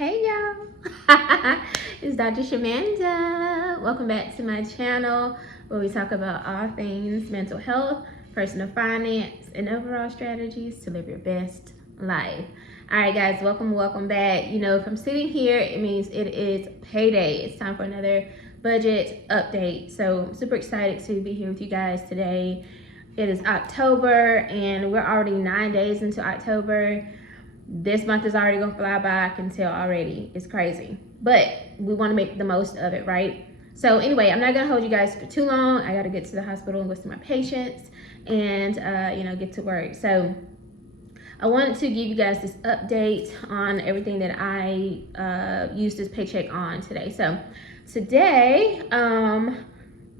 Hey y'all, it's Dr. Shamanda. Welcome back to my channel where we talk about all things mental health, personal finance, and overall strategies to live your best life. All right guys, welcome back. You know, if I'm sitting here, it means it is payday. It's time for another budget update. So I'm super excited to be here with you guys today. It is October and we're already 9 days into October. This month is already gonna fly by, I can tell already. It's crazy, but we want to make the most of it, right? So anyway, I'm not gonna hold you guys for too long. I gotta get to the hospital and go see my patients and get to work. So I wanted to give you guys this update on everything that I used this paycheck on today. So today,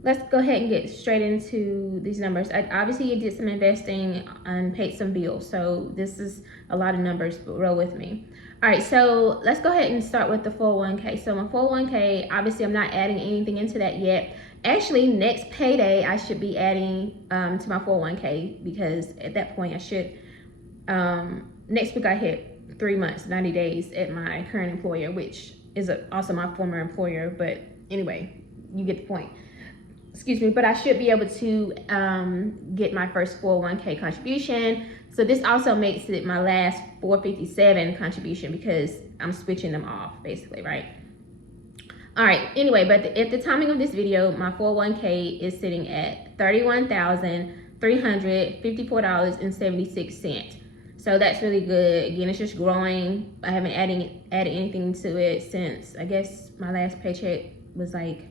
let's go ahead and get straight into these numbers. I obviously did some investing and paid some bills, so this is a lot of numbers, but roll with me. All right, so let's go ahead and start with the 401k. So my 401k, obviously I'm not adding anything into that yet. Actually, next payday, I should be adding to my 401k because at that point I should, next week I hit 3 months, 90 days at my current employer, which is also my former employer, but anyway, you get the point. Excuse me, but I should be able to get my first 401k contribution. So this also makes it my last 457 contribution because I'm switching them off basically, right? All right, anyway, but at the timing of this video, my 401k is sitting at $31,354.76. So that's really good. Again, it's just growing. I haven't added anything to it since, I guess my last paycheck was like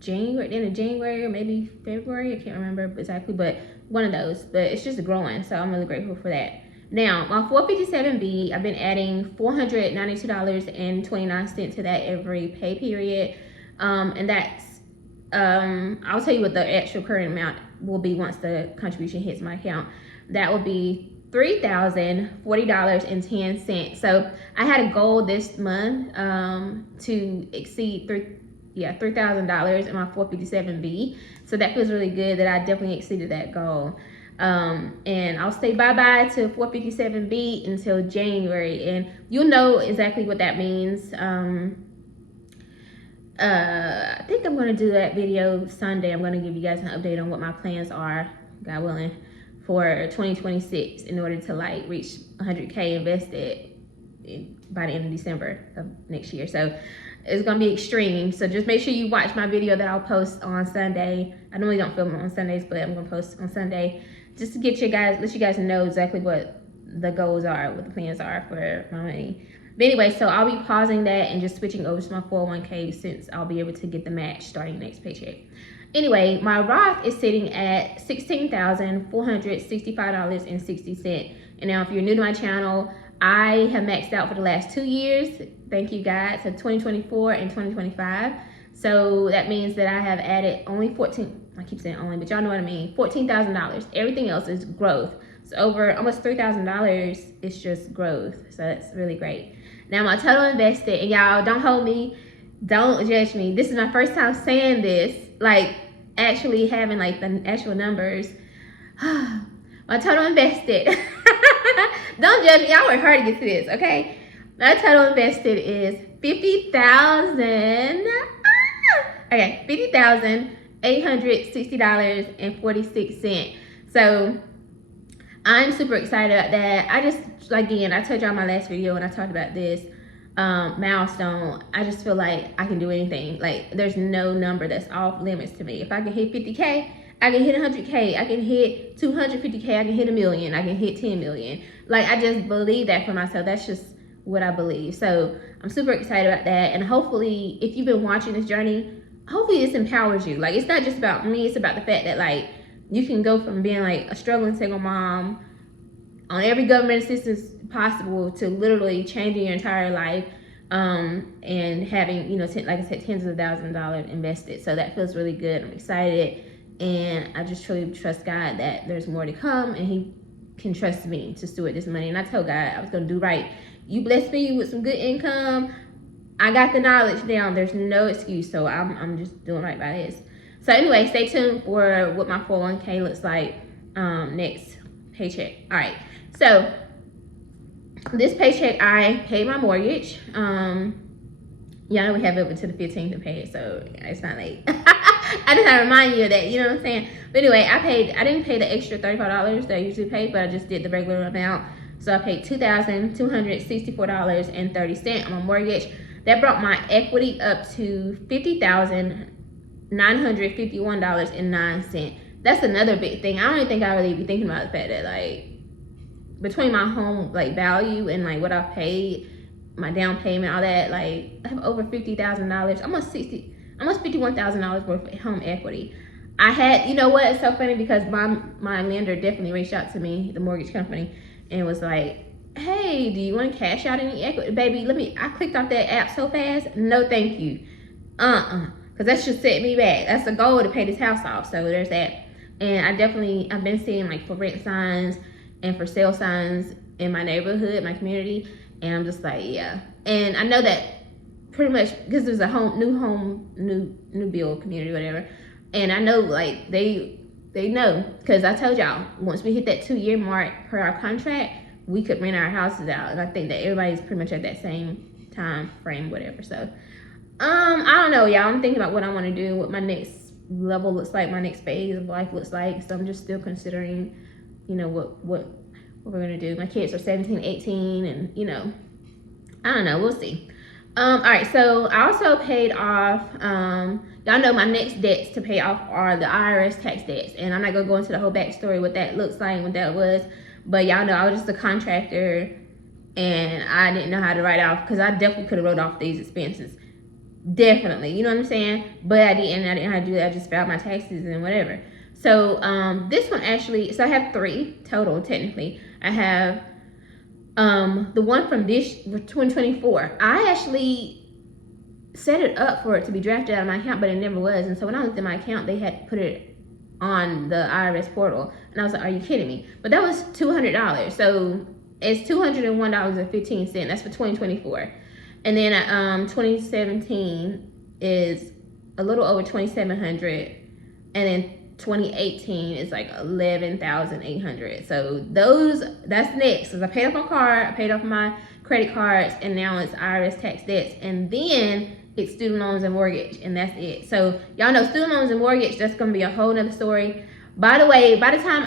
January, the end of January, or maybe February, I can't remember exactly, but one of those. But it's just growing, so I'm really grateful for that. Now, my 457B, I've been adding $492.29 to that every pay period, and that's I'll tell you what the actual current amount will be once the contribution hits my account. That will be $3,040.10. So I had a goal this month to exceed $3,000 in my 457B. So that feels really good that I definitely exceeded that goal. And I'll say bye-bye to 457B until January. And you'll know exactly what that means. I think I'm going to do that video Sunday. I'm going to give you guys an update on what my plans are, God willing, for 2026 in order to like reach 100K invested by the end of December of next year. So it's gonna be extreme. So just make sure you watch my video that I'll post on Sunday. I normally don't film on Sundays, but I'm gonna post on Sunday just to let you guys know exactly what the goals are, what the plans are for my money. But anyway, so I'll be pausing that and just switching over to my 401k since I'll be able to get the match starting next paycheck. Anyway, my Roth is sitting at $16,465.60. And now if you're new to my channel, I have maxed out for the last 2 years. Thank you guys. So 2024 and 2025. So that means that I have added only I keep saying only, but y'all know what I mean, $14,000. Everything else is growth. So over almost $3,000 is just growth. So that's really great. Now my total invested, and y'all don't hold me, don't judge me. This is my first time saying this, like actually having like the actual numbers. My total invested. Don't judge me. I worked hard to get to this, okay? My total invested is $50,000. Okay, $50,860.46. So I'm super excited about that. I told y'all in my last video when I talked about this milestone. I just feel like I can do anything. Like there's no number that's off limits to me. If I can hit 50K, I can hit 100K, I can hit 250K, I can hit 1 million, I can hit 10 million. Like I just believe that for myself. That's just what I believe. So I'm super excited about that. And hopefully, if you've been watching this journey, hopefully this empowers you. Like it's not just about me, it's about the fact that like you can go from being like a struggling single mom on every government assistance possible to literally changing your entire life and having, like I said, tens of thousands of dollars invested. So that feels really good. I'm excited. And I just truly trust God that there's more to come and he can trust me to steward this money. And I told God I was going to do right. You blessed me with some good income. I got the knowledge now. There's no excuse. So I'm just doing right by this. So anyway, stay tuned for what my 401k looks like next paycheck. All right. So this paycheck, I paid my mortgage. Yeah, I know we have it up to the 15th to pay it, so it's not late. I just have to remind you of that, you know what I'm saying? But anyway, I didn't pay the extra $35 that I usually pay, but I just did the regular amount. So I paid $2,264.30 on my mortgage. That brought my equity up to $50,951.09. That's another big thing. I don't even think I really be thinking about the fact that, like, between my home, like, value and, like, what I've paid, my down payment, all that, like, I have over $50,000, almost $51,000 worth of home equity. I had, you know what, it's so funny because my lender definitely reached out to me, the mortgage company, and was like, hey, do you want to cash out any equity? Baby, I clicked off that app so fast. No, thank you. Because that should set me back. That's the goal, to pay this house off. So there's that. And I've been seeing, like, for rent signs and for sale signs in my neighborhood, my community. And I'm just like, yeah. And I know that pretty much because there's a new build community, whatever. And I know, like, they know, because I told y'all, once we hit that 2-year mark per our contract, we could rent our houses out. And I think that everybody's pretty much at that same time frame, whatever. So, I don't know, y'all. I'm thinking about what I want to do, what my next level looks like, my next phase of life looks like. So I'm just still considering, you know, what we're gonna do. My kids are 17, 18, and, you know, I don't know, we'll see. All right, so I also paid off, y'all know my next debts to pay off are the IRS tax debts, and I'm not gonna go into the whole backstory, what that looks like, what that was, but y'all know I was just a contractor, and I didn't know how to write off, because I definitely could have wrote off these expenses, definitely, you know what I'm saying, but I didn't know how to do that. I just filed my taxes and whatever. So this one actually, so I have 3 total, technically. I have the one from this 2024. I actually set it up for it to be drafted out of my account, but it never was. And so when I looked at my account, they had put it on the IRS portal, and I was like, are you kidding me? But that was $200. So it's $201.15. That's for 2024. And then 2017 is a little over $2,700, and then 2018 is like $11,800. So that's next. So I paid off my car, I paid off my credit cards, and now it's IRS tax debts, and then it's student loans and mortgage, and that's it. So y'all know student loans and mortgage, that's gonna be a whole nother story. By the way, by the time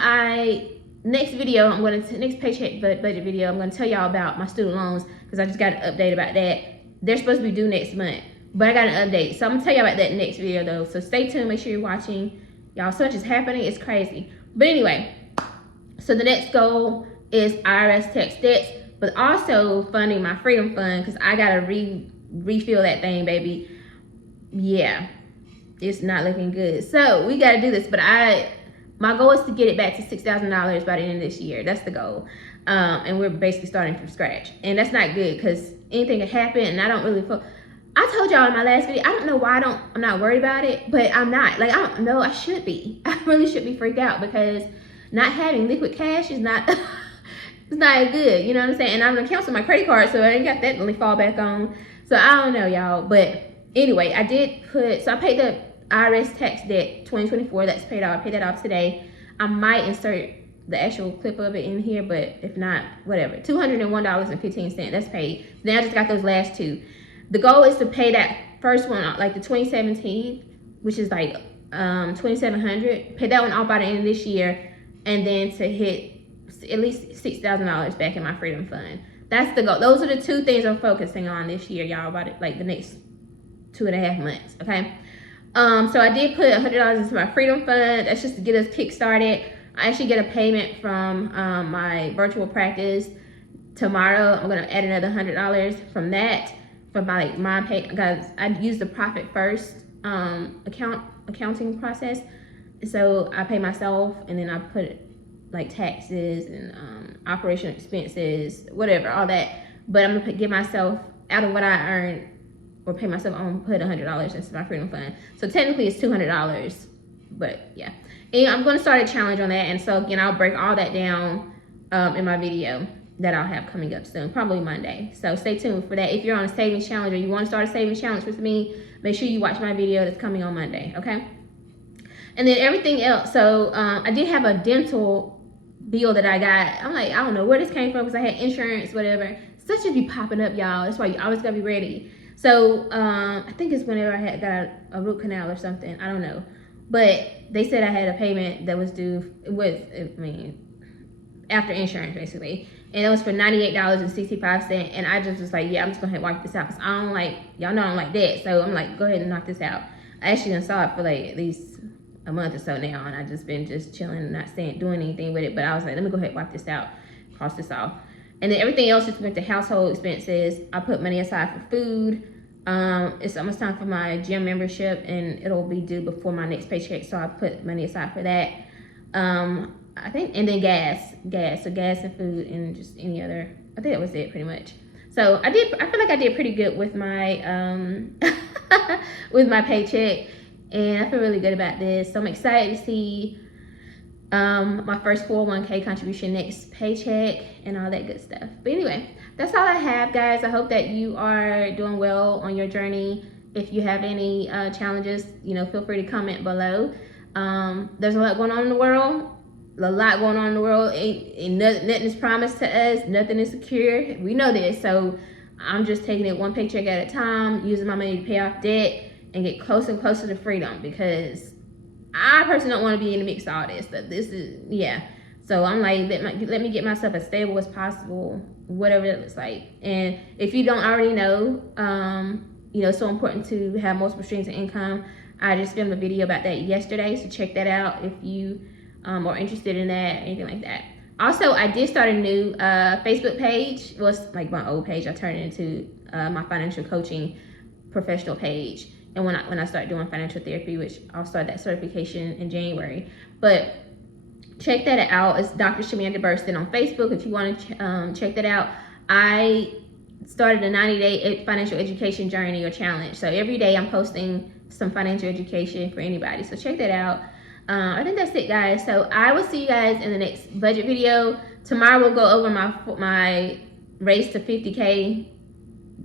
next paycheck budget video, I'm gonna tell y'all about my student loans, because I just got an update about that. They're supposed to be due next month, but I got an update. So I'm gonna tell y'all about that next video though. So stay tuned, make sure you're watching. Y'all, so much is happening, it's crazy. But anyway, so the next goal is IRS tax debts, but also funding my freedom fund, because I gotta refill that thing, baby. Yeah, it's not looking good. So we gotta do this, but my goal is to get it back to $6,000 by the end of this year. That's the goal. And we're basically starting from scratch. And that's not good, because anything can happen, and I don't really feel, I told y'all in my last video, I don't know why I'm not worried about it, but I'm not. Like, I don't know, I should be. I really should be freaked out, because not having liquid cash is not, it's not good, you know what I'm saying? And I'm gonna cancel my credit card, so I ain't got that to fall back on. So I don't know, y'all. But anyway, I paid the IRS tax debt 2024, that's paid off. I paid that off today. I might insert the actual clip of it in here, but if not, whatever. $201.15, that's paid. Then I just got those last 2. The goal is to pay that first one, like the 2017, which is like $2,700. Pay that one off by the end of this year, and then to hit at least $6,000 back in my freedom fund. That's the goal. Those are the 2 things I'm focusing on this year, y'all. About it, like the next 2.5 months. Okay. So I did put $100 into my freedom fund. That's just to get us kick started. I actually get a payment from my virtual practice tomorrow. I'm gonna add another $100 from that. For my pay, guys, I use the profit first accounting process. So I pay myself, and then I put like taxes and operational expenses, whatever, all that. But I'm gonna give myself, out of what I earn or pay myself, I'm gonna put $100 into my freedom fund. So technically it's $200, but yeah. And I'm gonna start a challenge on that, and so again, I'll break all that down in my video that I'll have coming up soon, probably Monday. So stay tuned for that. If you're on a savings challenge, or you want to start a savings challenge with me, make sure you watch my video that's coming on Monday, okay? And then everything else, so I did have a dental bill that I got. I'm like, I don't know where this came from because I had insurance, whatever. Stuff just be popping up, y'all. That's why you always gotta be ready. So I think it's whenever I had got a root canal or something. I don't know. But they said I had a payment that was due with, after insurance basically. And it was for $98.65. And I just was like, yeah, I'm just gonna wipe this out because I don't like, y'all know I don't like that. So I'm like, go ahead and knock this out. I actually done saw it for like at least a month or so now, and I just been chilling and not doing anything with it. But I was like, let me go ahead and wipe this out, cross this off. And then everything else just went to household expenses. I put money aside for food. It's almost time for my gym membership, and it'll be due before my next paycheck, so I put money aside for that. I think, and then gas, so gas and food and just any other. I think that was it pretty much. So I feel like I did pretty good with my with my paycheck, and I feel really good about this. So I'm excited to see my first 401k contribution next paycheck and all that good stuff. But anyway, that's all I have, guys. I hope that you are doing well on your journey. If you have any challenges, feel free to comment below. There's a lot going on in the world. Ain't nothing is promised to us. Nothing is secure. We know this. So I'm just taking it one paycheck at a time, using my money to pay off debt and get closer and closer to freedom, because I personally don't want to be in the mix of all this stuff. This is, yeah. So I'm like, let me get myself as stable as possible, whatever it looks like. And if you don't already know, it's so important to have multiple streams of income. I just filmed a video about that yesterday, so check that out if you are interested in that, anything like that. Also, I did start a new Facebook page. Well, it's like my old page. I turned it into my financial coaching professional page. And when I start doing financial therapy, which I'll start that certification in January. But check that out. It's Dr. Shamanda Burston on Facebook if you want to check that out. I started a 90-day financial education journey or challenge. So every day I'm posting some financial education for anybody. So check that out. I think that's it, guys. So I will see you guys in the next budget video. Tomorrow we'll go over my race to 50K,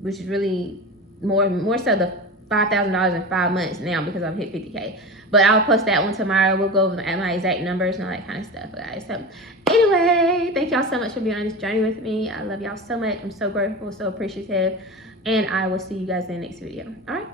which is really more so the $5,000 in 5 months now because I've hit 50K. But I'll post that one tomorrow. We'll go over my exact numbers and all that kind of stuff, guys. So anyway, thank y'all so much for being on this journey with me. I love y'all so much. I'm so grateful, so appreciative. And I will see you guys in the next video. All right.